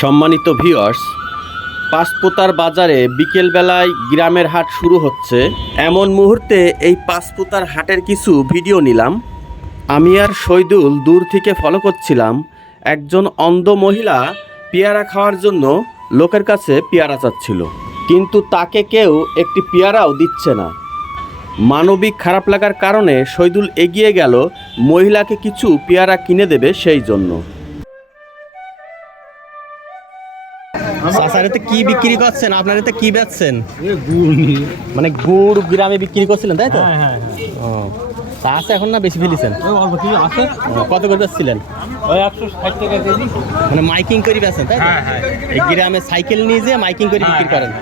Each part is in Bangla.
সম্মানিত ভিউয়ার্স পাঁচপোতার বাজারে বিকেলবেলায় গ্রামের হাট শুরু হচ্ছে। এমন মুহূর্তে এই পাঁচপোতার হাটের কিছু ভিডিও নিলাম। আমি আর শৈদুল দূর থেকে ফলো করছিলাম। একজন অন্ধ মহিলা পেয়ারা খাওয়ার জন্য লোকের কাছে পেয়ারা চাচ্ছিল। কিন্তু তাকে কেউ একটি পেয়ারাও দিচ্ছে না। মানবিক খারাপ লাগার কারণে শৈদুল এগিয়ে গেল। মহিলাকে কিছু পেয়ারা কিনে দেবে সেই জন্য। চাচার এতে কি বিক্রি করছেন? আপনার এতে কি বেচছেন? মানে গুড় গ্রামে বিক্রি করছিলেন তাই তো? হ্যাঁ হ্যাঁ ও তা আছে এখন না বেশি ফেলেছেন? কত করে বেচছিলেন? ওই একশো ষাট টাকা কেজি। মানে মাইকিং করে বেচেন তাই তো? হ্যাঁ, হ্যাঁ। এই গ্রামে সাইকেল নিয়ে যেয়ে মাইকিং করে বিক্রি করেন।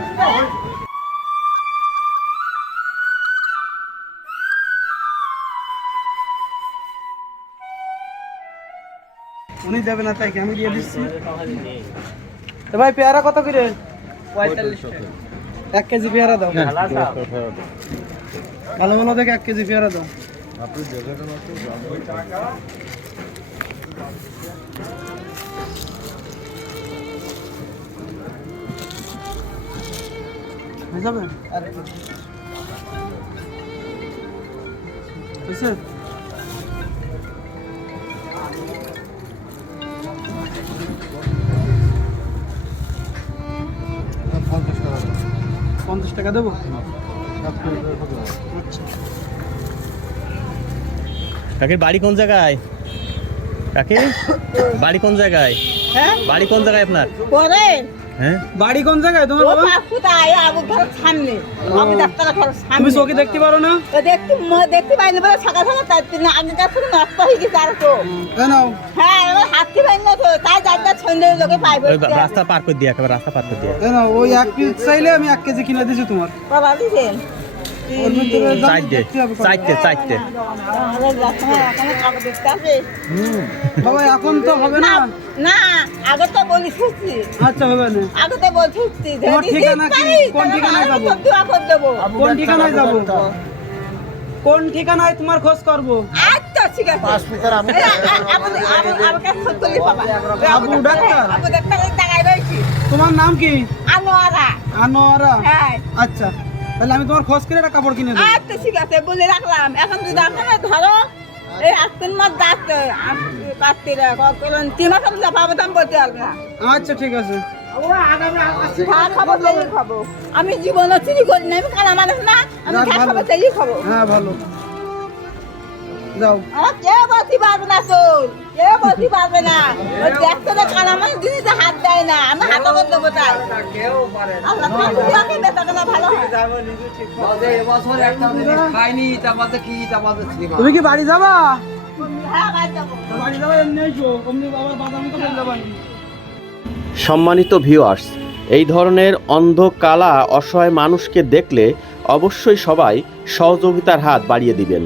উনি দেবে না তাই আমি দিয়ে দিচ্ছি। তো ভাই পেয়ারা কত করে? এক কেজি পেয়ারা দাও। কালো ভালো দেখে এক কেজি পেয়ারা দাও। হয়ে যাবে? হয়েছে? পঞ্চাশ টাকা দেবো? কাকির বাড়ি কোন জায়গায়? কাকি বাড়ি কোন জায়গায়? হ্যাঁ? বাড়ি কোন জায়গায় আপনার? পরে। হ্যাঁ? বাড়ি কোন জায়গায়? তোমার বাবা? আবু ঘরের সামনে। আমি ডাক্তার ঘরের তুমি চোখে দেখতে পারো না? দেখতে দেখতে পাইনি বলে সকাল সকাল তার জন্য আগে কাছে নষ্ট হয়ে গেছে আর তো। কেন হ্যাঁ তো তাই লোকে পাইবে রাস্তা পার করে দিয়ে একেবারে রাস্তা পার করে দিয়ে। ওই এক পিস চাইলে আমি এক কেজি কিনে দিছি তোমার। বাবা দিছেন রাস্তায় এখানে বাবা তো হবে না। না না আগে তো বলি আচ্ছা হবে না। আগে তো বলছি ঠিকানা কি? কোন ঠিকানায় যাব? কোন ঠিকানায় যাব? কোন ঠিকানায় তোমার খোঁজ করব? আচ্ছা রয়েছি। তোমার নাম কি আনোয়ারা। আনোয়ারা হ্যাঁ। আচ্ছা তাহলে আমি তোমার খোঁজ করে একটা কাপড় কিনে দেবো আচ্ছা, ঠিক আছে, বলে রাখলাম। এখন যদি আপনারা ধরো, এই আজকের মাস যাচ্ছে, আজ- কাটতে রে, কখন তিন মাস আমি পাবো তো আমি বলতে পারব না। আচ্ছা ঠিক আছে। আমি জীবনে চুরি করি না আমি কানা মানুষ না আমি খাব তেলই খাব হ্যাঁ ভালো যাও। আমার কেউ পারবে না তোর? কেউ বলতে পারবে না? ওই দেখতে তো কানা মানুষ জিনিসে হাত দেয় না আমি হাতে করে দেবো তাই। আল্লাহ তোমার যদি আমাকে বেচাকে না ভালো তুমি কি বাড়ি যাবা? হ্যাঁ যাবা। সম্মানিত ভিউয়ার্স এই ধরনের অন্ধ কালা অসহায় মানুষকে দেখলে অবশ্যই সবাই সহযোগিতার হাত বাড়িয়ে দিবেন।